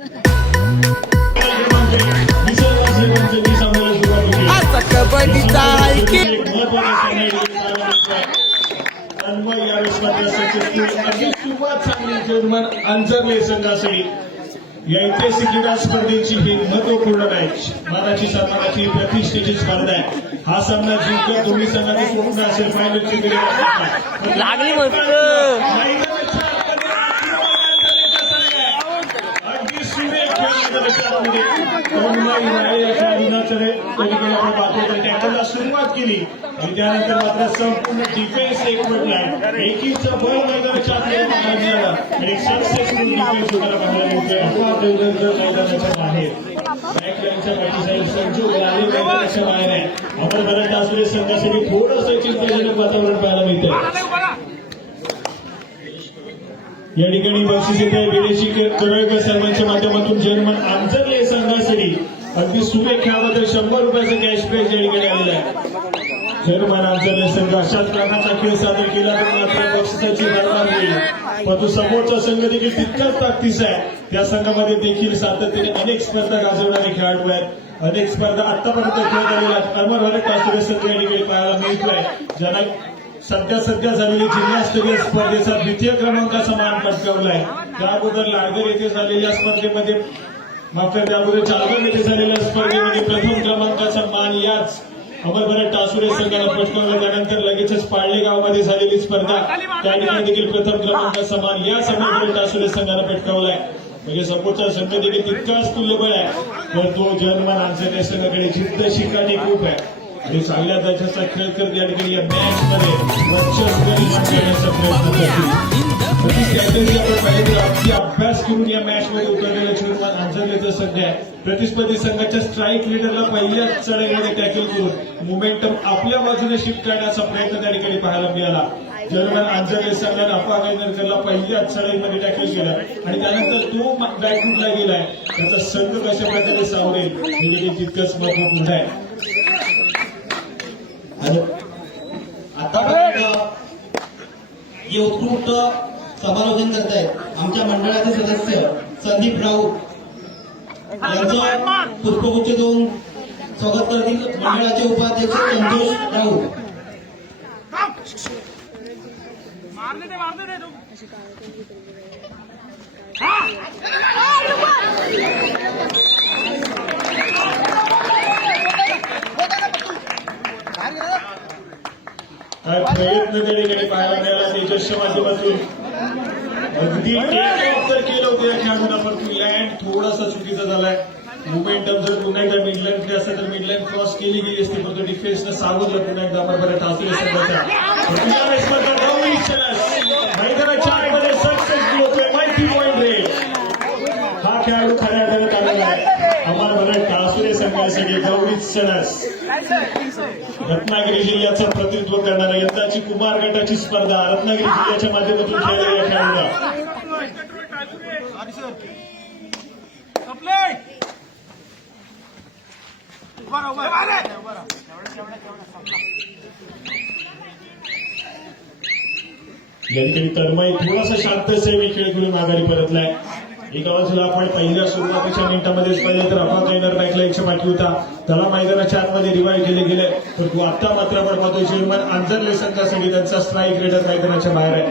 कबड्डीचा सुरुवात चांगली जर्मन अंजरले संघासाठी या ऐतिहासिक क्रीडा स्पर्धेची ही महत्वपूर्ण मॅच मानाची सन्मानाची प्रतिष्ठेची स्पर्धा आहे. हा सामना जिंकला दोन्ही संघाचे स्वप्न असेल फायनलची लागली मस्त अगदी सुरेख टॅकलला सुरुवात केली आणि त्यानंतर मात्र संपूर्ण डिफेन्स एकवटलाय. एकीचं बळ मैदानाच्या आणि सक्सेसफुल डिफेन्स होताना मैदानाच्या बाहेर बॅकलाईनच्या पाठीसाहेब संजू आले मैदानाच्या बाहेर आहे. आपण बऱ्याच असलेल्या संघासाठी थोडंसं चिंताजनक वातावरण पाहायला मिळतं. या ठिकाणी बक्षीस येत आहे विदेशी करळकर सर्वांच्या माध्यमातून जर्मन आंजरले संघासाठी अगदी सुरेख खेळाबद्दल 100 रुपयाचं कॅश प्राइज या ठिकाणी आलेलं आहे. जर्मन आंजरले संघ अशाच प्रकारचा खेळ सादर केला तर मात्र बक्षिसाची गणना होईल. परंतु समोरचा संघ देखील तितकाच ताकदीचा आहे. त्या संघामध्ये देखील सातत्याने अनेक स्पर्धा गाजवणारे खेळाडू आहेत. अनेक स्पर्धा आतापर्यंत खेळत आलेल्या अमर कासुरे संघ या ठिकाणी पाहायला मिळतोय. ज्यांना सध्या झालेली जिल्हास्तरीय स्पर्धेचा द्वितीय क्रमांकाचा मान पटकावलाय. त्या अगोदर लाडगर येथे झालेल्या स्पर्धेमध्ये मात्र त्या अगोदर चालगण येथे झालेल्या स्पर्धेमध्ये प्रथम क्रमांकाचा मान याच अमरभरत टासुरे संघाला पटकावला. त्यानंतर लगेचच पाळले गावामध्ये झालेली स्पर्धा त्या ठिकाणी देखील प्रथम क्रमांकाचा मान याच अमरभरत टासुरे संघाला पटकावलाय. म्हणजे समोरचा संघ देखील तितकाच तुल्यबळ आहे. तर तो जर्मन आंजरले संघाकडे जिद्द शिकाने खूप आहे आणि चांगल्या दर्जाचा खेळ करत या ठिकाणी या मॅच मध्ये वर्चस्व करण्याचा प्रयत्न करतील. अभ्यास करून या मॅच मध्ये उतरलेलं जर्मन आंजरलेचं संघ आहे. प्रतिस्पर्धी संघाच्या स्ट्राईक लिडरला पहिल्याच चढाईमध्ये टॅकल करून मोमेंटम आपल्या बाजूने शिफ्ट करण्याचा प्रयत्न त्या ठिकाणी पाहायला मिळाला. जर्मन आंजरले संघाने अफागायनरला पहिल्याच चढाईमध्ये टॅकल केलं आणि त्यानंतर तो बॅकफूटला गेलाय. त्याचा संघ कशा प्रकारे सावरेल हे देखील तितकंच महत्वपूर्ण आहे. आतापर्यंत जे उत्कृष्ट समालोचन करत आहेत आमच्या मंडळाचे सदस्य संदीप राऊत यांचं पुष्पगुच्छ देऊन स्वागत करतील. मंडळाचे उपाध्यक्ष संतोष राऊत. प्रयत्न त्या ठिकाणी पाहायला मिळाला तेजसच्या माध्यमातून. अगदी टेक ऑफ तर केलं होतं या खेळाडूंना परंतु लँड थोडासा चुकीचा झालाय. मोमेंटम जर पुन्हा एकदा मिडलाईन कडे असतं तर मिडलाईन क्रॉस केली गेली असते परंतु डिफेन्सनं सावधलं पुन्हा एकदा बरोबर टासुरे संघाचा. मैदानाच्या आतमध्ये सक्सेसफुल होतोय माहिती पॉइंट रे. हा खेळाडू खऱ्या अर्थाने आलेला आहे. अमरभरत टासुरे संघासाठी गौरी चणस रत्नागिरी जिल्ह्याचं प्रतिनिधित्व करणारा यंदाची कुमार गटाची स्पर्धा रत्नागिरी जिल्ह्याच्या माध्यमातून खेळलेल्या खेळाडूला या ठिकाणी तन्मय थोडासा शांतसेवी खेळ करून माघारी परतलाय. एका बाजूला आपण पहिल्या सुरुवातीच्या मिनिटांमध्येच पाहिलं तर अफागायनर बॅकला 100 पाठी होता. त्याला मैदानाच्या आतमध्ये रिवाईव्ह केले गेले तर तो आता मात्र बरमातो जर्मन आंजरले संघासाठी त्यांचा स्ट्राईक रेडर मैदानाच्या बाहेर आहे.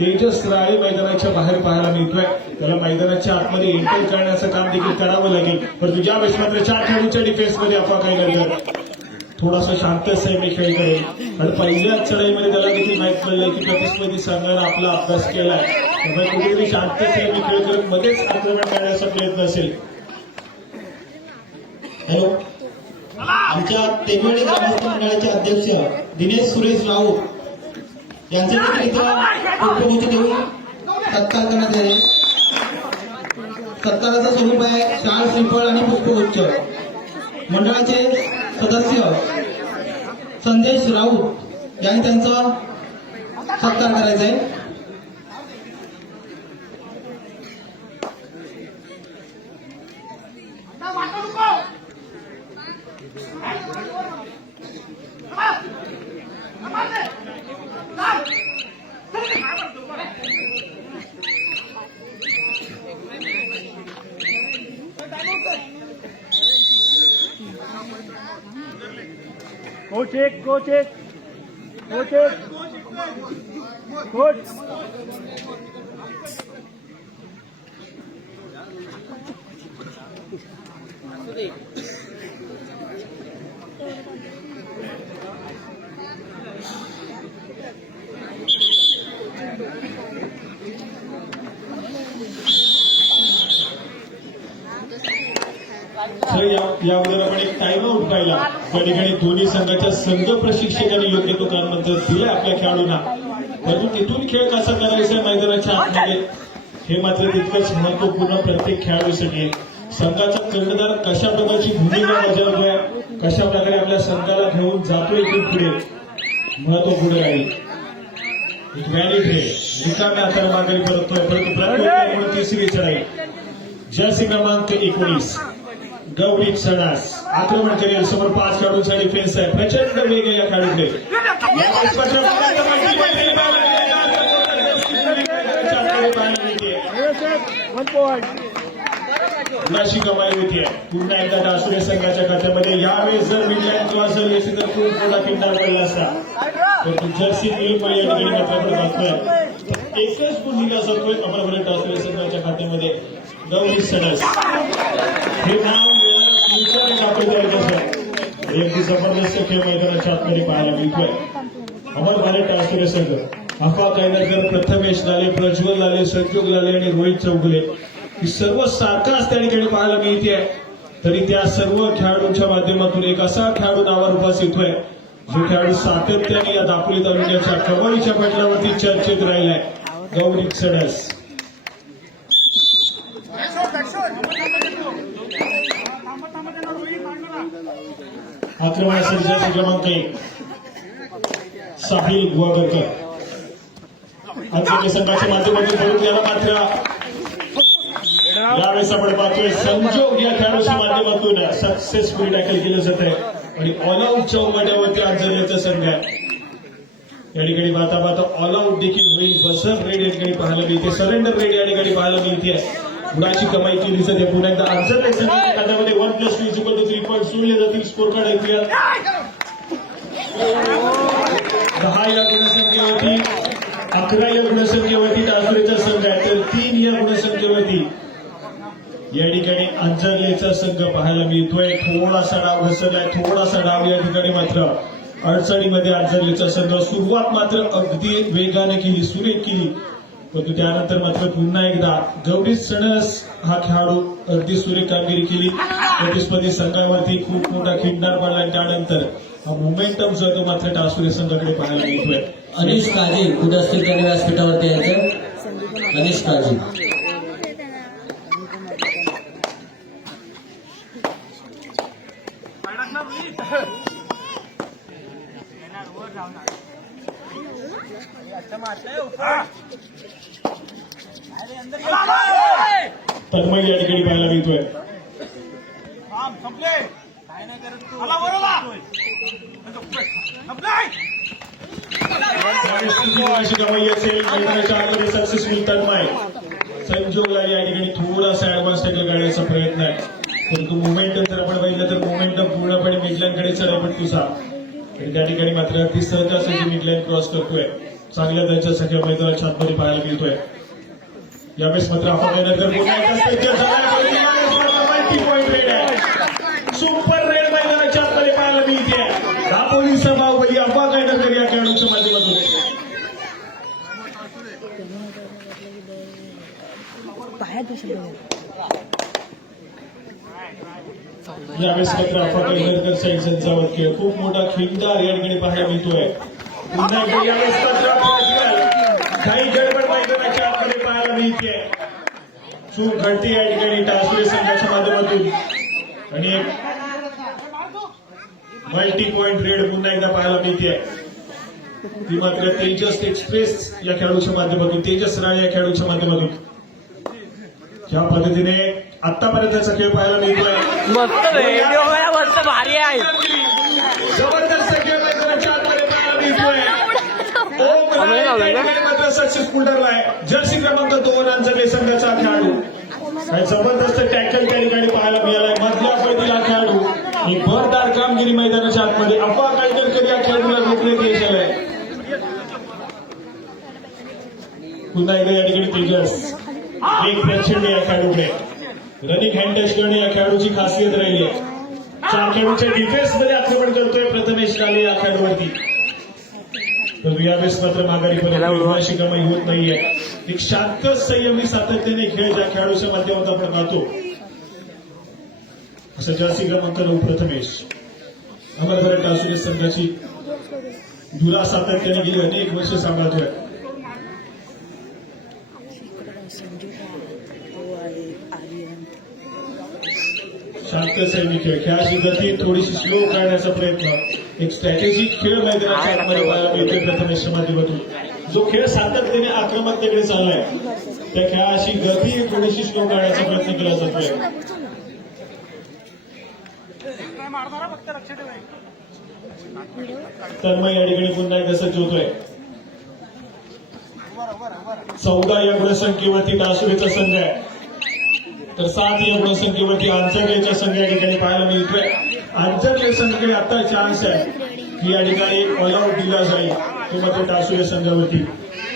तेजस राळे मैदानाच्या बाहेर पाहायला मिळतोय. त्याला मैदानाच्या आतमध्ये एंटर करण्याचं काम देखील करावं लागेल परंतु ज्या वेळेस मात्र 4 खेळाडूंच्या डिफेन्समध्ये अफागायनर थोडासा शांत संयमी खेळ करेल आणि पहिल्याच चढाईमध्ये त्याला देखील माहीत पडलंय की प्रतिस्पर्धी संघानं आपला अभ्यास केलाय. त्यामुळे कुठेतरी शांत संयमी खेळ करत मध्येच आक्रमण करण्याचा प्रयत्न असेल. हॅलो, आमच्या तेमडी ग्रामस्थ मंडळाचे अध्यक्ष दिनेश सुरेश राऊत यांचे देखील इथं पुष्पगुच्छ देऊन सत्कार करण्यात येईल. सत्काराचं स्वरूप आहे शाल श्रीफळ आणि पुष्पगुच्छ. मंडळाचे सदस्य संदेश राऊत यांनी त्यांचा सत्कार करायचा आहे. Coach एक, coach एक, coach एक, coach. सर याबद्दल आपण एक टाइम आउट पाहिला. त्या ठिकाणी दोन्ही संघाच्या संघ प्रशिक्षकांनी योग्य तो कारणमंत्र दिलं आपल्या खेळाडूंना, परंतु तिथून खेळ कसा करायचा मैदानाच्या आतमध्ये हे मात्र तितकंच महत्वपूर्ण प्रत्येक खेळाडूसाठी. संघाचा कर्णधार कशा प्रकारची भूमिका बजावतोय, कशा प्रकारे आपल्या संघाला घेऊन जातोय इथून पुढे महत्वपूर्ण राहील. एक व्हॅलिड हे रिकाम्या हाताने माघारी परततोय, परंतु प्रत्येक तिसरी चढाई. जर्सी क्रमांक 19 गौरी सणास आक्रमण करेल. समोर 5 खेळाडूंसाठी फेन्स आहे. प्रचंड वेग आहे या खेळाडूकडे. One point. गुणाची कमाई होतीये पुन्हा एकदा डासुरे संघाच्या खात्यामध्ये. यावेळेस जर मिडलँड क्रॉस झाली असेल तर खूप मोठा किंडार पडला असता, परंतु जर्सी मिळून या ठिकाणी मात्र आपण पाहतोय एकच गुण दिला जातोय अमरावती डासुरे संघाच्या खात्यामध्ये. गौरी सणस हे नाव फ्युचर एक आपण तयार करतो. एक जबरदस्त खेळ मैदानाच्या आतमध्ये पाहायला मिळतोय. अमर भारत डासुरे संघ अफवा कायदरकर, प्रथमेश लाले, प्रज्वल लाले, संजोग लाले आणि रोहित चौगुले ही सर्व सारखाच त्या ठिकाणी पाहायला मिळते. तरी त्या सर्व खेळाडूंच्या माध्यमातून एक असा खेळाडू नावावर उपास येतोय जो खेळाडू सातत्याने या दापोली तालुक्याच्या कबड्डीच्या पटलावरती चर्चेत राहिलाय. गौरी सणस आक्रमण सर्जाची क्रमांक 1 साहिल गुवागरकर अंतर्गत संघाच्या माध्यमातून करून त्याला मात्र यावेळेस आपण पाहतोय संजोग या खेळाडूच्या माध्यमातून सक्सेसफुली टॅकल केलं जात आहे आणि ऑल आऊट चौकाट्यावरती अंजल्याचा संघ आहे. या ठिकाणी पाहता पाहता ऑल आऊट देखील होईल. बसर रेड या ठिकाणी पाहायला मिळते, सरेंडर रेड या ठिकाणी पाहायला मिळते. गुणाची कमाई केली जाते. पुन्हा एकदा अंजल्या संघाच्या खात्यामध्ये 1+2 3 पॉईंट सोडले जातील. स्कोर कार्ड ऐकूया. 10 या गुणसंख्येवरती, 11 या गुणसंख्येवरती डासुरेचा संघ आहे, तर 3 या गुणसंख्येवरती या ठिकाणी अंजरलेचा संघ पाहायला मिळतोय. थोडासा डाव घसरलाय, थोडासा डाव या ठिकाणी मात्र अडचणीमध्ये अंजरलेचा संघ. सुरुवात मात्र अगदी वेगाने केली, सुरेख केली, परंतु त्यानंतर मात्र पुन्हा एकदा गौरी सणस हा खेळाडू अगदी सुरेख कामगिरी केली. प्रतिस्पर्धी संघावरती खूप मोठा खिंडार पडला आणि त्यानंतर हा मोमेंटम जो आहे तो मात्र डासुरे संघाकडे पाहायला मिळतोय. अनिश काजी कुठे असतील त्याने व्यासपीठावरती यायचं. अनिश काजी तन्मय या ठिकाणी पाहायला मिळतोय. कमाई असेल मैदानाच्या आतमध्ये सक्सेसफुल तन्मय. संजोगला या ठिकाणी थोडासा ऍडव्हान्स टॅकल काढण्याचा प्रयत्न आहे, परंतु मोमेंटम जर आपण पाहिलं तर मोमेंटम पूर्णपणे मिडलँडकडे चढापट तुझा आणि त्या ठिकाणी मात्र अगदी सहजासहजी मिडलँड क्रॉस करतोय. चांगल्या दर्जासाठी मैदानाच्या आतमध्ये पाहायला मिळतोय. यावेळेस मात्र आपण सुपर रेड मैदानाच्या आतमध्ये पाहायला मिळते. दापोलीचा बाहुबली अफवा कायदरकर या खेळाडूच्या माध्यमातून यावेळेस मात्र अफवा कायदरकर साईड संचावत खेळ खूप मोठा खिंडार या ठिकाणी पाहायला मिळतोय. पुन्हा एकदा यावेळेस मात्र काही गडबड मैदानाच्या आतमध्ये पाहायला मिळते. चूक घडते या ठिकाणी डासुरे संघाच्या माध्यमातून आणि एक मल्टी पॉइंट रेड पुन्हा एकदा पाहायला मिळते. ती मात्र तेजस एक्सप्रेस या खेळाडूच्या माध्यमातून, तेजस राणे या खेळाडूच्या माध्यमातून ज्या पद्धतीने आतापर्यंतचा खेळ पाहायला मिळतोय. मस्त भारी आहे. जबरदस्त खेळ मैदानाच्या आतमध्ये पाहायला मिळतोय. मात्र सक्सेसफुल ठरलाय. जर्सी क्रमांक 2 अंजले संघाचा खेळाडू. जबरदस्त टॅकल त्या ठिकाणी पाहायला मिळालाय. मधल्या पडतीला खेळाडू एक भरदार कामगिरी मैदानाच्या आतमध्ये. अफवा कायदे रनिंग हँड टच करणे या खेळाडूची खासियत राहिली आहे. 4 खेळाडूंच्या डिफेन्स मध्ये आक्रमण करतोय प्रथमेश काले या खेळाडूवरती. परंतु यावेळेस मात्र माघारी परत कमाई होत नाहीये. एक शांत संयमी सातत्याने खेळ ज्या खेळाडूच्या माध्यमातून आपण पाहतो असं जर्सी क्रमांक 9 प्रथमेश अमरभरट टासुरे संघाची धुरा सातत्याने गेली अनेक वर्ष सांभाळतोय. शांत सैनिक खेळ खेळाची गती थोडीशी स्लो करण्याचा प्रयत्न एक स्ट्रॅटेजिक खेळ मैदानाच्या आतमध्ये पाहायला मिळते प्रथमेशच्या माध्यमातून. जो खेळ सातत्याने आक्रमकतेकडे चाललाय त्या खेळाची गती थोडीशी स्लो करण्याचा प्रयत्न केला जातोय. तन्मय या ठिकाणी पुन्हा एकदा सज्ज होतोय. 14 या गुणसंख्येवरती टासुरेचा संघ आहे तर 7 या गुणसंख्येवरती आंचरलेचा संघ या ठिकाणी पाहायला मिळतोय. आंचरले संघाकडे आता चान्स आहे की या ठिकाणी ऑल आउट दिला जाईल तो मात्र टासुरे संघावरती.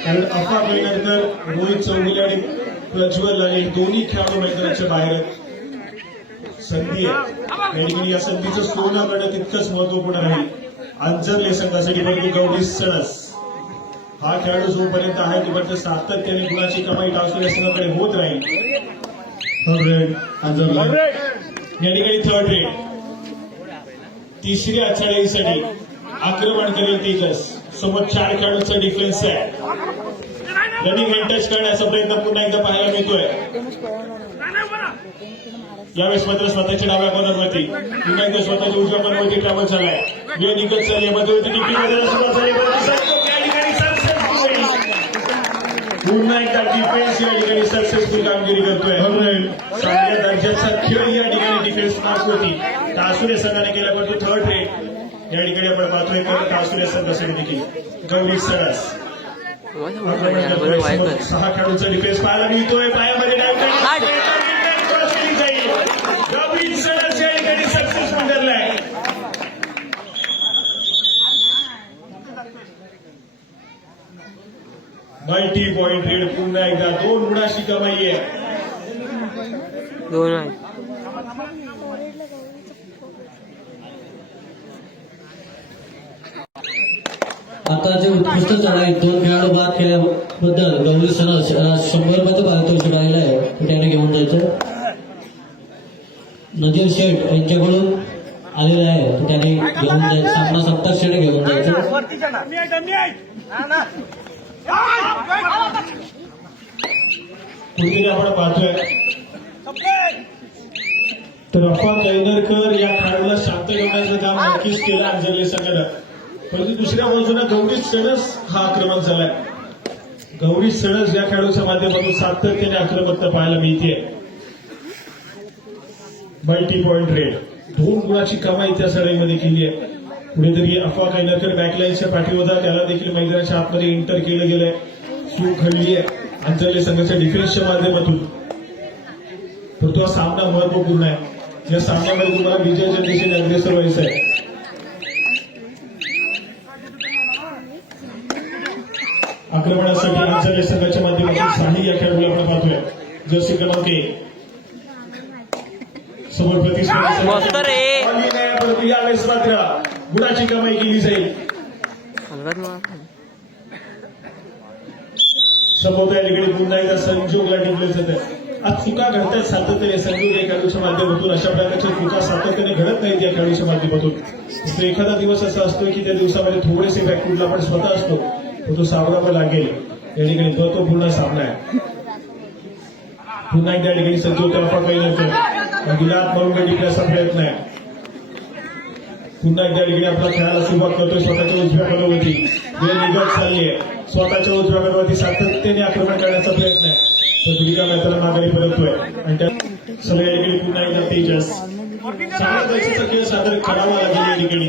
कारण अफा पहिल्यानंतर रोहित चौगुले आणि प्रज्वल लाले दोन्ही खेळाडू मैदानाच्या बाहेर आहेत. संधी आहे या ठिकाणी या संधीचं सोनं करणं तितकंच महत्वपूर्ण राहील आंचरले संघासाठी. परंतु गौरी सणस हा खेळाडू जोपर्यंत आहे तोपर्यंत सातत्याने गुणाची कमाई टासुरे संघाकडे होत राहील. या ठिकाणी थर्ड रेड तिसऱ्या आछाडीसाठी आक्रमण करेल तेजस. समोर 4 खेळाडूंचा डिफेन्स आहे. रनिंग हँड टच करण्याचा प्रयत्न पुन्हा एकदा पाहायला मिळतोय. यावेळेस मात्र स्वतःच्या डाव्या कॉर्नरवरती पुन्हा एकदा स्वतःच्या उजव्या कॉर्नरवरती ट्रॅव्हल झालाय. वेळ निघत चालली मध्यवर्ती सुरुवात झाली. पुन्हा एकदा डिफेन्स या ठिकाणी सक्सेसफुल कामगिरी करतोय. चांगल्या दर्जाचा खेळ या ठिकाणी डिफेन्स मार्कवरती टासुरे संघाने केला. परंतु थर्ड रेड या ठिकाणी आपण पाहतोय टासुरे संघासाठी देखील गौरी सरस 6 खेळाडूंचा डिफेन्स पाहायला मिळतोय. पायामध्ये गौरी सरस या ठिकाणी सक्सेसफुल ठरलाय. मल्टी पॉइंट रेड पुन्हा एकदा 2 गुणाची कमाई आहे. आता जे उत्कृष्ट चढाई 2 खेळाडू बाद केल्याबद्दल गौरी सणस 100 रुपयाचं पारितोषिक राहिलं आहे ते त्याने घेऊन जायचं. नजीर शेठ यांच्याकडून आलेलं आहे तर त्याने घेऊन जायचं. सामना संपताच शेठ घेऊन जायचं. पुढे आपण पाहतोय तर अफा कैनरकर या खेळाडूला शांत ठेवण्याचं काम नक्कीच केलं अंजली संघानं. परंतु दुसऱ्या बाजूला गौरी सणस हा आक्रमक झालाय. गौरी सणस या खेळाडूच्या माध्यमातून सातत्याने आक्रमकता पाहायला मिळते. मल्टी पॉइंट रेड 2 गुणाची कमाई त्या सराईमध्ये केली आहे. कुठेतरी अफा कैनरकर बॅकलाईनच्या पाठीवर त्याला देखील मैदानाच्या आतमध्ये एंटर केलं गेलंय. चूक घडली आहे अंजली संघाच्या डिफेन्सच्या माध्यमातून. परंतु हा सामना महत्वपूर्ण आहे. या सामन्यामध्ये तुम्हाला विजयाच्या दिशेने अग्रेसर व्हायचं आहे. आक्रमणासाठी अंजली संघाच्या माध्यमातून साही या खेळाडूला आपण पाहतोय. जर्सी क्रमांक 1 समोर प्रतिस्पर्धा परंतु यावेळेस मात्र गुणाची कमाई केली जाईल. समोर या ठिकाणी पुन्हा एकदा संजोगला टिकलं जातं. आज चुका घडतात सातत्याने संजोग या खेळाडूच्या माध्यमातून. अशा प्रकारच्या चुका सातत्याने घडत नाहीत या खेळाडूच्या माध्यमातून. तर एखादा दिवस असा असतो की त्या दिवसामध्ये थोडेसे बॅकफूटला आपण स्वतः असतो तो सावरावा लागेल. या ठिकाणी महत्वपूर्ण सामना आहे. पुन्हा एकदा या ठिकाणी सज्ज होतो अफा कैनरकर. गुलाब म्हणून टिकण्याचा प्रयत्न आहे. पुन्हा एकदा ठिकाणी आपला खेळाला सुरुवात करतोय. स्वतःच्या उजव्या बरोबरती वेळ निघत चालली आहे. स्वतःच्या उजव्या बरोबरती सातत्याने आक्रमण करण्याचा प्रयत्न आहे. तर दुर्गा मैदानाला माघारी परततोय आणि त्या सगळ्या ठिकाणी पुन्हा एकदा तेजस चांगल्या दर्जाचा खेळ सादर करावा लागेल. या ठिकाणी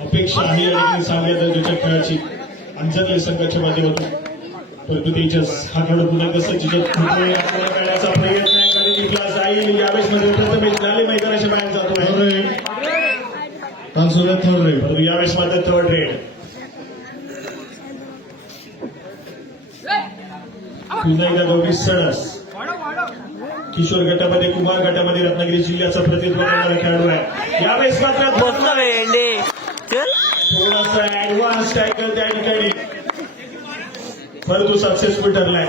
अपेक्षा आहे या ठिकाणी चांगल्या दर्जाच्या खेळाची अंजली संघाच्या माध्यमातून. परंतु तेजस हा खेळ पुन्हा कसं जिजत करण्याचा प्रयत्न आहे. कधी जिंकला जाईल. यावेळेस मध्ये प्रथमेश झाले मैदानाच्या बाहेर जातोय. थर्ड रेड परंतु यावेळेस मात्र थर्ड रेड. पुन्हा एकदा गौरी सणस किशोर गटामध्ये कुमार गटामध्ये रत्नागिरी जिल्ह्याचा प्रतिनिधित्व करणारा खेळाडू आहे. यावेळेस मात्र थोडासा ऍडव्हान्स टॅकल त्या ठिकाणी परंतु सक्सेसफुल ठरलाय.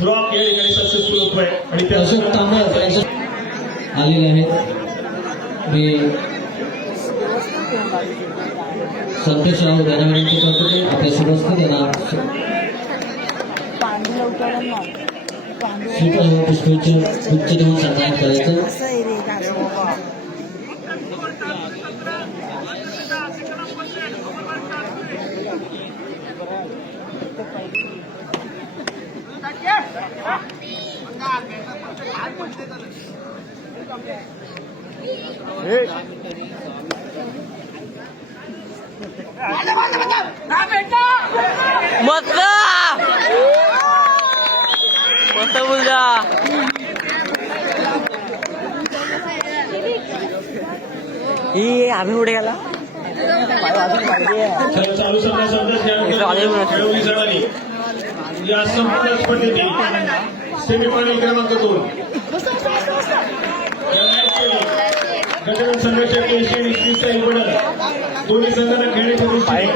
ब्लॉक या ठिकाणी सक्सेसफुल होतोय आणि अशोक त्या तांबे आलेले आहेत. मी संतोष राऊत यांना विनंती करतो की आपल्या सुरस्थित यांना श्रीफळ व पुष्पगुच्छ उच्च देऊन सन्मान करायचं. मस्त मुलगा ही आम्ही पुढे गेला चालू खेळवली जाणारी या संपूर्ण स्पर्धेतील सेमीफायनल क्रमांक 2 गजानन संघाच्या केशी आणि श्रीसाई वडद दोन्ही संघांना खेळण्याच्या दृष्टीने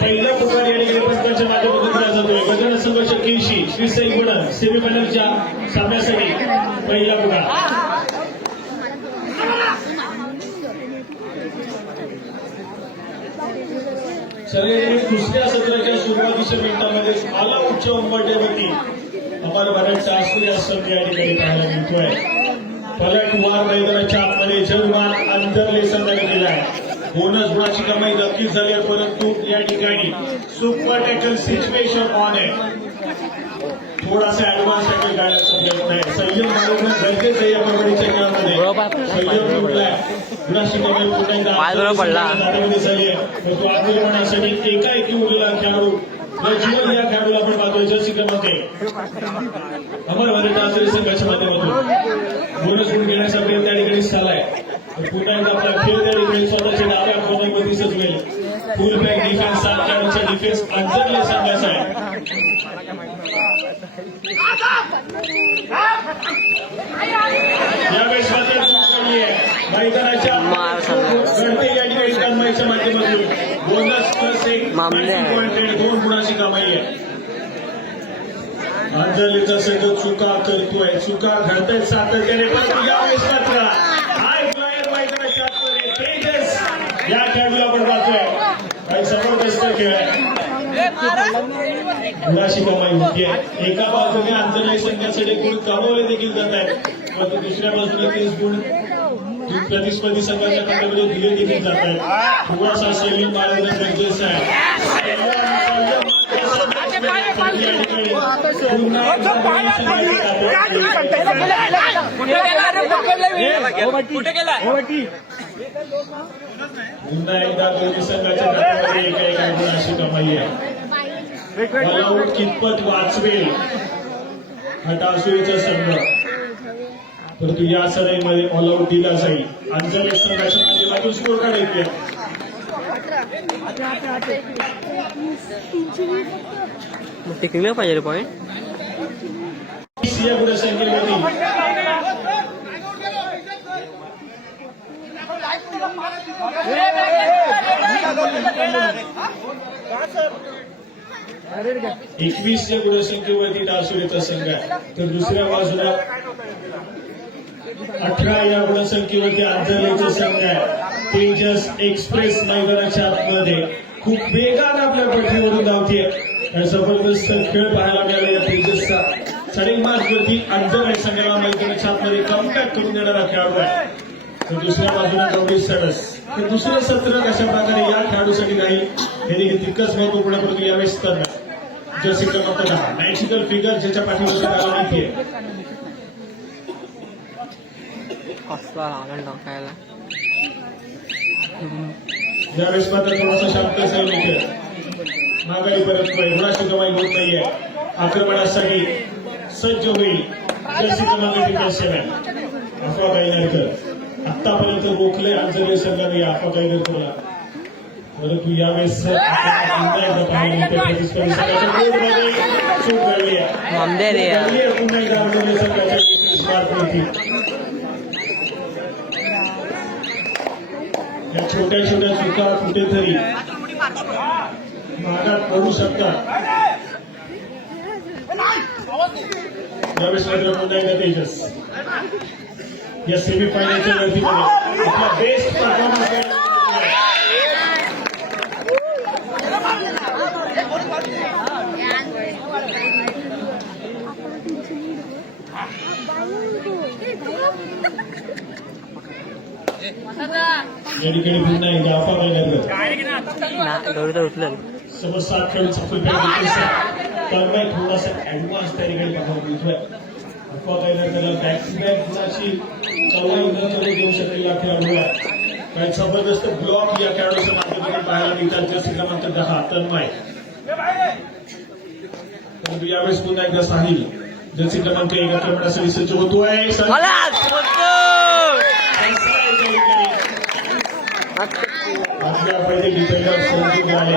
पहिला पुकार या ठिकाणी पंचांच्या माध्यमातून दिला जातोय. गजानन संघाच्या केशी श्रीसाई वडद सेमीफायनलच्या सामन्यासाठी पहिला पुकार. सगळे दुसऱ्या सत्राच्या सुरुवातीच्या मिनिटांमध्ये आला उच्च उंबरठ्यावरती आम्हाला बऱ्याचशा आश्चर्य संघ या ठिकाणी पाहायला मिळतोय. पलटवार मैदानाच्या आतमध्ये जगमान अंतरले संघाने दिला आहे. बोनस गुणाची कमाई नक्कीच झाली आहे परंतु या ठिकाणी सुपर टॅकल सिच्युएशन ऑन आहे. थोडासा ऍडव्हान्स टॅकल काढण्याचा प्रयत्न आहे. संयम बाळगणं गरजेचं आहे या कबड्डीच्या खेळामध्ये. संयम तुटलाय. गुणाची कमाई पुन्हा एकदा हातामध्ये झाली आहे परंतु आक्रमणासाठी एकाएकी उरलेला खेळाडू जीवन या खेळाडूला आपण पाहतोय. जर्सी क्रमांक अमर भारत आचार्य संघाच्या माध्यमातून बोनस गुण घेण्याचा प्रयत्न त्या ठिकाणी झालाय. पुन्हा एकदा आपला खेळ त्या ठिकाणी स्वतःच्या डाव्या कोणामध्ये सजवेल. फुल बॅक डिफेन्स 7 खेळाडूंचा डिफेन्स अंजरले संघाचा आहे. यावेळेस मात्र मैदानाच्या गणपती या ठिकाणी कमाईच्या माध्यमातून बोनस प्लस 2 गुणाची कमाई आहे. अंजलीचा संघ चुका करतोय. चुका घडतायत सातत्याने परंतु यावेळेस मात्र हाय फ्लायर मैदानाच्या आतमध्ये तेजस या खेळाडूला आपण पाहतोय. काही जबरदस्त खेळ आहे. गुणाची कमाई होतीये. एका बाजूने अंजली संघासाठी गुण कमवले देखील जात आहेत परंतु दुसऱ्या बाजूने 30 गुण प्रतिस्पर्धी संघाच्या खात्यामध्ये दिले देखील जात आहेत. थोडासा संयम बाळगणं गरजेचं आहे. पुन्हा एकदा दोन्ही संघाच्या खात्यामध्ये एका गुणाची कमाई आहे. ऑलआउट कितपत वाचवेल हा टासुरीचा संघ परंतु या सराईमध्ये ऑलआउट दिला जाईल. अंजली संघाच्या माध्यमातून स्कोर काढायचे टिकलं पाहिजे पॉईंट. या गुणसंख्येवरती एकवीस या गुणसंख्येवरती टासुरीचा संघ आहे तर दुसऱ्या बाजूला 18 या गुणसंख्येवरती अंजलीचा संघ आहे. तेजस एक्सप्रेस मैदानाच्या आतमध्ये खूप वेगाने आपल्या पठडीवरून धावतीये. जबरदस्त खेळ पाहायला मिळाला या तेजसचा. 5.5 मार्चवरती अंजली संघाला मैदानाच्या आतमध्ये कमबॅक करून देणारा खेळाडू आहे. तर दुसऱ्या बाजूला गौरी सडस. तर दुसरं सत्र कशा प्रकारे या खेळाडूसाठी राहील हे तितकंच महत्वपूर्ण परंतु यावेळेस तर जर्सी क्रमांक 10 मॅजिकल फिगर ज्याच्या पाठीवर माहिती आहे. यावेळेस मात्र थोडासा शांत सैनिक खेळ माघारी परततोय. गुणाची कमाई होत नाहीये. आक्रमणासाठी सज्ज होईल जर्सी क्रमांक 7 अफवा काही नाही कर. आतापर्यंत रोखले अंजली संघाने या अफवा काही करतो. परंतु यावेळेस आपल्याला पुन्हा एकदा पाहायला मिळते प्रतिस्पर्धी संघाच्या गोलमध्ये चूक घडली आहे. मामदे रे यार. घडली आहे पुन्हा एकदा अर्जुन संघाच्या स्मार्टवरती. या छोट्या छोट्या चुका कुठेतरी मागात पडू शकतात. यावेळेस मात्र पुन्हा एकदा तेजस या सेमीफायनलच्या लढतीमध्ये आपला बेस्ट परफॉर्मन्स या ठिकाणी पुन्हा एकदा गौरी तर उचलेल. समोर 7 खेळूचा फुल तन्मय थोडासा ऍडव्हान्स त्या ठिकाणी पाहायला मिळतोय. अफवा काय त्याला बॅक टू बॅक गुणाची कवळी न करू देऊ शकलेला खेळाडू आहे. काही जबरदस्त ब्लॉक या खेळाडूच्या माध्यमातून पाहायला मिळतात. जर्सी क्रमांक 10 तन्मय. परंतु यावेळेस पुन्हा एकदा साहिल जर्सी क्रमांक 1 आक्रमणासाठी सज्ज होतोय. आपल्या पहिले डिफेंडर समजून आले.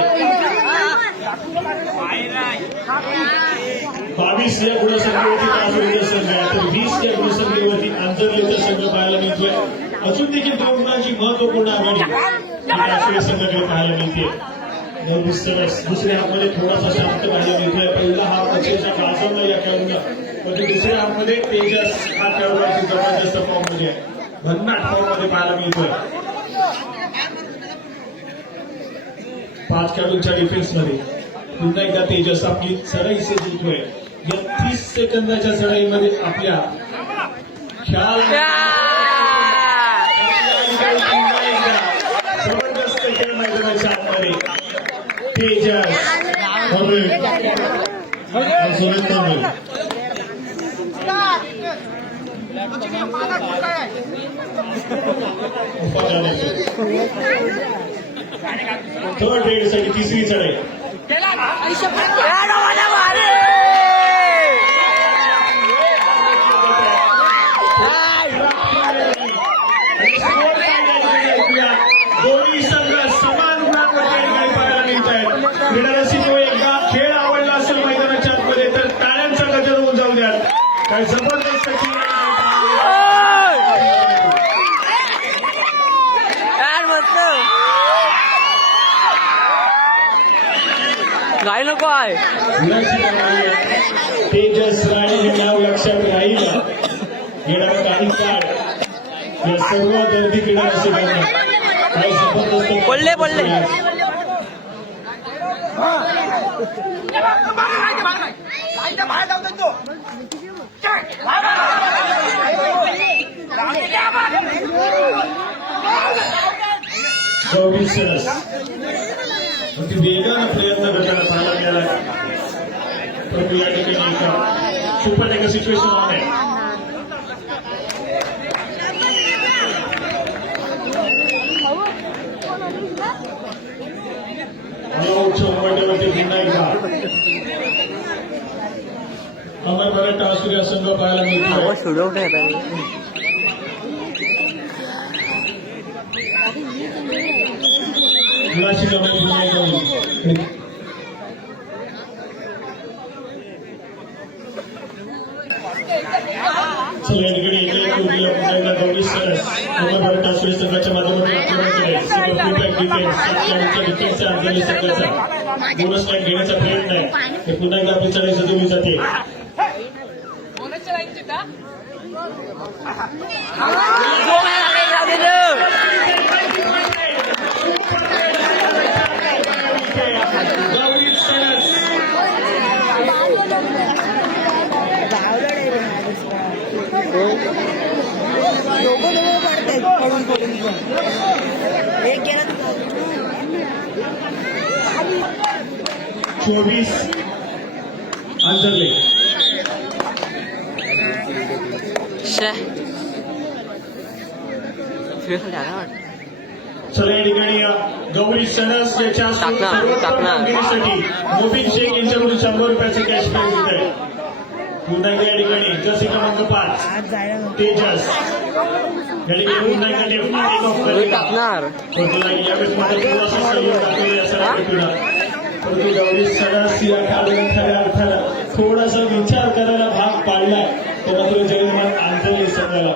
22 या गुणसंख्येवरती ताजूर संघ आहे तर 20 या गुणसंख्येवरती आंतरलेचा संघ पाहायला मिळतोय. अजून देखील 2 गुणांची महत्वपूर्ण आघाडी राष्ट्रीय संघाकडे पाहायला मिळते. दुसऱ्या हाफमध्ये थोडासा शांत पाहायला मिळतोय. पहिला हाफ अक्षरशः गाजवला या खेळाडूंना, पण दुसऱ्या हाफमध्ये तेजस हा खेळाडू जबरदस्त फॉर्ममध्ये आहे, भन्नाट फॉर्ममध्ये पाहायला मिळतोय. 5 खेळाडूंच्या डिफेन्समध्ये पुन्हा एकदा तेजस आपली चढाई जिंकतोय. या 30 सेकंदाच्या चढाईमध्ये आपल्या जबरदस्त खेळ मैदानाच्या आतमध्ये तेजस थर्ड रेडसाठी तिसरी चढाई. दोन्ही संघ समान गुणांमध्ये पाहायला मिळत आहेत. क्रीडारसिको एकदा खेळ आवडला असेल मैदानाच्या आतमध्ये तर टाळ्यांचा गजर होऊन जाऊ द्या. काय जबरदस्त गाय नको आहे. तेजस राणे हे नाव लक्षात राहील. येणारा काही काळ या सर्व दर्दी क्रीडा रसिकांना काही जबरदस्त पडले पडले. गौरी सरस अगदी वेगानं प्रयत्न करताना पाहायला मिळाला. परंतु या ठिकाणी एका सुपर एका सिच्युएशन आहे. पुन्हा एकदा अमरभगत टास्कुरिया संघ पाहायला मिळतो. स्टुडिओ कुठे येतात? गुणाची कमाई पुन्हा एकदा होईल. चला या ठिकाणी पुन्हा एकदा गौरी सरस अमरभगत टास्कुरिया संघाच्या माध्यमातून आक्रमणाकडे डिफेन्सचा आणलेल्या संघाचा बोनस लाईन घेण्याचा प्रयत्न आहे. ते पुन्हा एकदा आपली चढाई सजवली जाते. चोवीस अंतरले चला या ठिकाणी गौरी सणस याच्या सर्वोत्तम कामगिरीसाठी मोबिन शेख यांच्याकडून 100 रुपयाचं कॅश प्राइज देत आहे. पुन्हा या ठिकाणी जर्सी क्रमांक 5 तेजस खेळी घेऊन नाही का डेफिनेटली टेक ऑफ करेगा टाकणार परंतु यावेळेस मात्र थोडासा सहयोग दाखवला असा वाटतं. परंतु गौरी सणास या खेळाडूने खऱ्या अर्थानं थोडासा विचार करायला भाग पाडलाय तो मात्र जयमान आंतरले संघाला.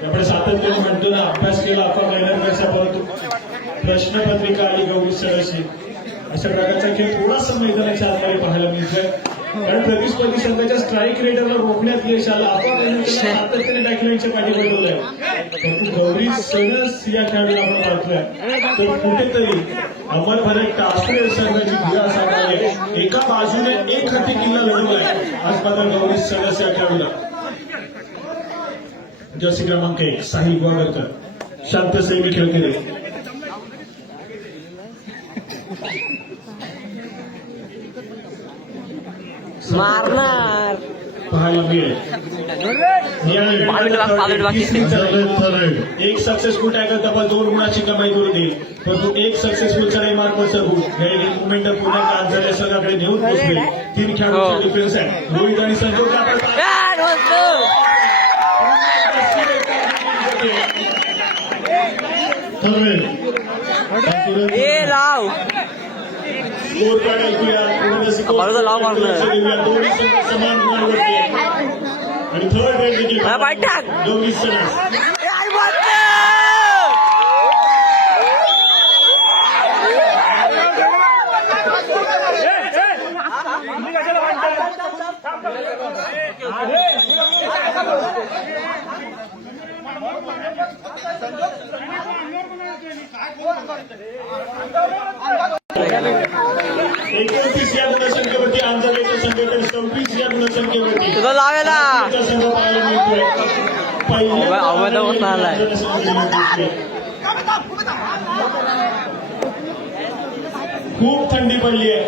त्यामुळे सातत्याने म्हणतो ना अभ्यास केला आपण महिन्यांपेक्षा परंतु प्रश्नपत्रिका आली गौरी सणाशी अशा प्रकारचा खेळ थोडासा मैदानाच्या आतमध्ये पाहायला मिळतोय. कारण प्रतिस्पर्धी संघाच्या स्ट्राईक रेटरला रोखण्यात यश आलं. आपण सातत्याने बॅकलाईनच्या पाठीवर ठेवलंय परंतु गौरी सणस या खेळाडूला आपण पाहतोय तर कुठेतरी अमर भारत टास्करे संघाची धिरा साकारली. एका बाजूने एक हाती किल्ला लढवलाय आज मात्र गौरी सणस या खेळाडूला. जर्सी क्रमांक 1 साहिल गोवागरकर शांत सैमी खेळकरी मारणार पाहायला मिळेल. एक सक्सेसफुल टॅकल तपास 2 गुणाची कमाई करून देईल परंतु एक सक्सेसफुल चढाई मार्क सरबूट या मुवमेंट पुन्हा कांजऱ्या संघाकडे नेऊन पोहोचले. 3 खेळाडूंचा डिफेन्स आहे. रोहित आणि संजोग ए लाव स्कोर कार्ड ऐकूया. बरोबर लाव मारणार दोन्ही संघ समान गुणांवरती आहे. आणि थर्ड रेड देखील पाय टाक गौरी सणस एकोणतीस या गुणसंख्येवरती आंजलेच्या संघाकडे 26 या गुणसंख्येवरती तुझं लावेला संघ पाहायला मिळतोय. अवघड अवस्था आलाय. खूप थंडी पडली आहे.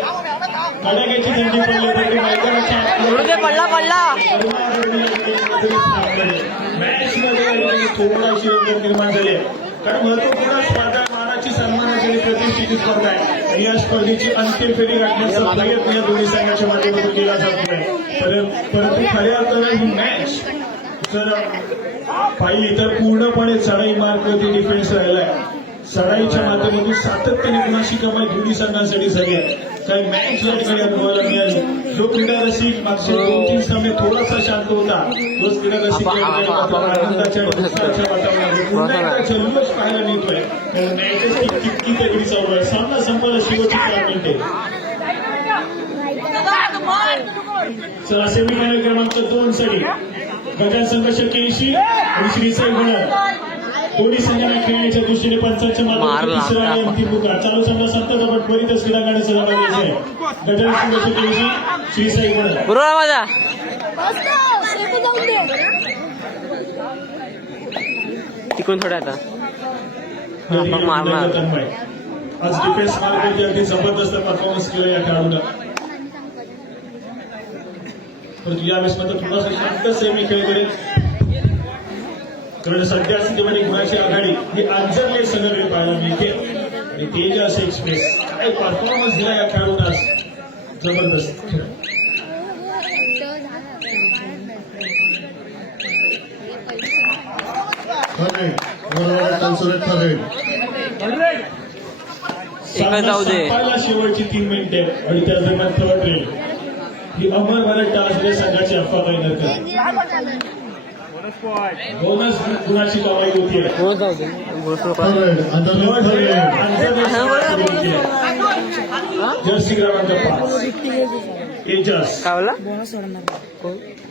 कडाक्याची थंडी पडली परंतु मैदानाच्या पडला मॅच मध्ये थोडाशी रंगत निर्माण झाली आहे. कारण महत्वपूर्ण स्पर्धा मानाची सन्मानाची प्रतिष्ठित स्पर्धा आहे आणि या स्पर्धेची अंतिम फेरी गाठण्याचा प्रयत्न या दोन्ही संघाच्या माध्यमातून केला जात आहे. परंतु खऱ्या अर्थानं ही मॅच जर पाहिली तर पूर्णपणे चढाई मार्कवरती डिफेन्स राहिलाय. चढाईच्या माध्यमातून सातत्याने गुणाची कमाई दोन्ही संघांसाठी झाली आहे. काही मॅच या ठिकाणी अनुभवायला मिळाली. जो क्रीडा रसिक मागचे 2-3 सामने थोडासा शांत होता तोच क्रीडा रसिक आनंदाच्या वातावरणामध्ये पुन्हा एकदा जल्लोष पाहायला मिळतोय. कारण मॅचेस किती तगडी चालू आहे. सामना संपला शेवटची 4 मिनिटे. चला सेमीफायनल क्रमांक 2 साठी गजान संघर्ष 81 आणि श्रीसाई गुण दोन्ही संघांना खेळण्याच्या दृष्टीने पंचांच्या माध्यमातून तिसरा आणि अंतिम पुकार. चालू सामना संपतात आपण त्वरितच क्रीडांगणात सहभागी व्हायचे आहे. गजान संघर्ष 81 श्रीसाई गुण बरोबर माझा तिकडून थोडं आता मारणार. आज डिफेन्स मार्कवरती अगदी जबरदस्त परफॉर्मन्स केला या खेळाडूनं. परंतु यावेळेस मात्र थोडासा शांत सेमी खेळकडे कारण सध्या स्थितीमध्ये गुणाची आघाडी ही आंजरले संघाकडे पाहायला मिळते. आणि तेजस एक्सप्रेस काय परफॉर्मन्स दिला या खेळाडून आज जबरदस्त. जाऊ दे शेवटची 3 मिनिटे आणि त्या दरम्यान थर्ड रेड ही अमर भारत टास्करे संघाची अफवा काही नव्हती. बोनस गुणाची कमाई होती आहे. जर्सी क्रमांक 5 तेजस काय बोला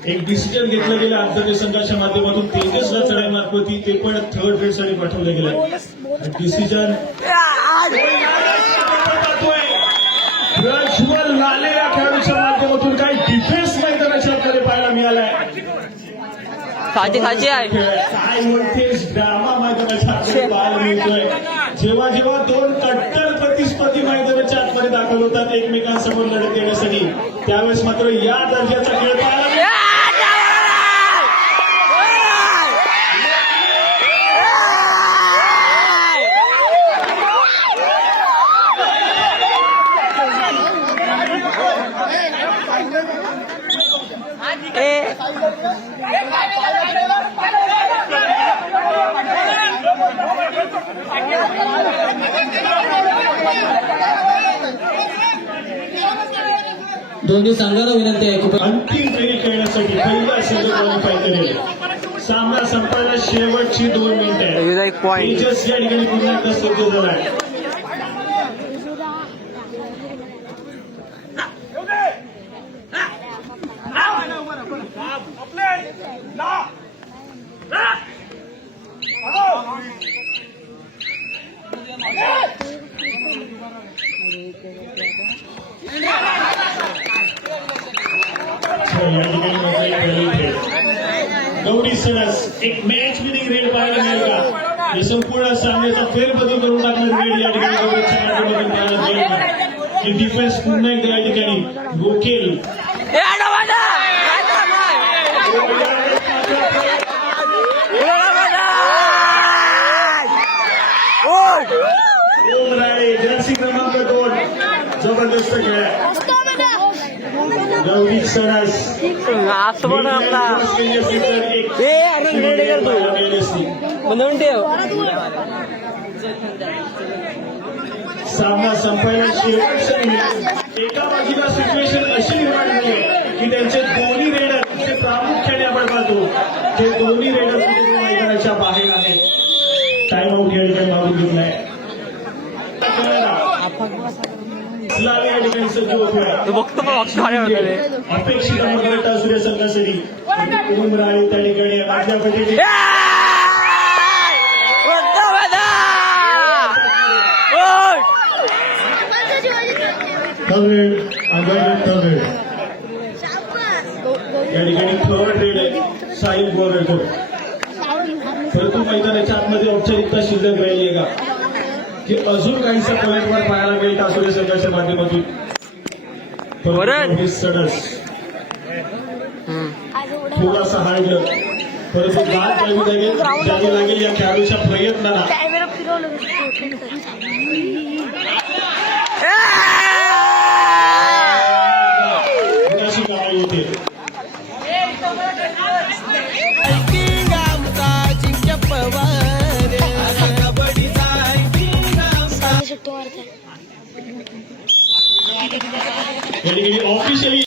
एक डिसिजन घेतलं गेलं आंतरराष्ट्रीय संघाच्या माध्यमातून तेजसला चढाई मार्फती ते पण थर्ड रेड साठी पाठवलं गेलं. डिसिजन प्रज्वल लाले या खेळाडूच्या माध्यमातून काही डिफेन्स मैदानाच्या आपल्याला पाहायला मिळालाय. खाची आहे काय म्हणतेस ड्रामा मैदानाच्या आतमध्ये पाहायला मिळतोय. जेव्हा जेव्हा 2 कट्टर प्रतिस्पर्धी मैदानाच्या आतमध्ये दाखल होतात एकमेकांसमोर लढत देण्यासाठी त्यावेळेस मात्र या दर्जाचा खेळ पाहायला मिळतो. दोन्ही संघांना विनंती आहे की अंतिम फेरी खेळण्यासाठी पहिला संघ क्वालिफाय करेल. सामना संपायला शेवटची 2 मिनिटं एक पॉइंट तेजस या ठिकाणी पुन्हा एकदा सज्ज झालाय. या ठिकाणी मजा एक पहिली खेळ. गौरी सणस एक मॅच विनिंग रेड पाहायला मिळेल का? हे संपूर्ण सामन्याचा फेरबदल करून टाकणार रेड या ठिकाणी गौरीच्या माध्यमातून पाहायला मिळेल का? की डिफेन्स पुन्हा एकदा या ठिकाणी रोखेल. ओमराळे जर्सी क्रमांक 2 जबरदस्त खेळ. गौरी सणस असं पण आपला बनवून ठेव. सामना संपायला शेवटच्या मिनिटात एका बाजूला सिच्युएशन अशी निर्माण झाली की त्यांचे दोन्ही रेडर जे प्रामुख्याने आपण पाहतो ते दोन्ही रेडर मैदानाच्या बाहेर आहेत. टाइम आउट या ठिकाणी मागून घेतलाय. इस्लामी या ठिकाणी सज्ज होतोय. बघतो वगैरे अपेक्षित अमरता सूर्य संघासाठी उमराळे त्या ठिकाणी मधल्या पद्धतीने या ठिकाणी थर्ड रेड आहे साहिल गोरडकर. परंतु मैदानाच्या आतमध्ये औपचारिकता शिल्लक राहिली आहे का की अजून काहीसा पॉईंटवर पाहायला मिळेल का सूर्य संघाच्या माध्यमातून? सडस थोडासा हार्डलं परंतु गाल द्यावी लागेल या खेळाडूच्या प्रयत्नाला. अशी कमाई होते. ऑफिशियली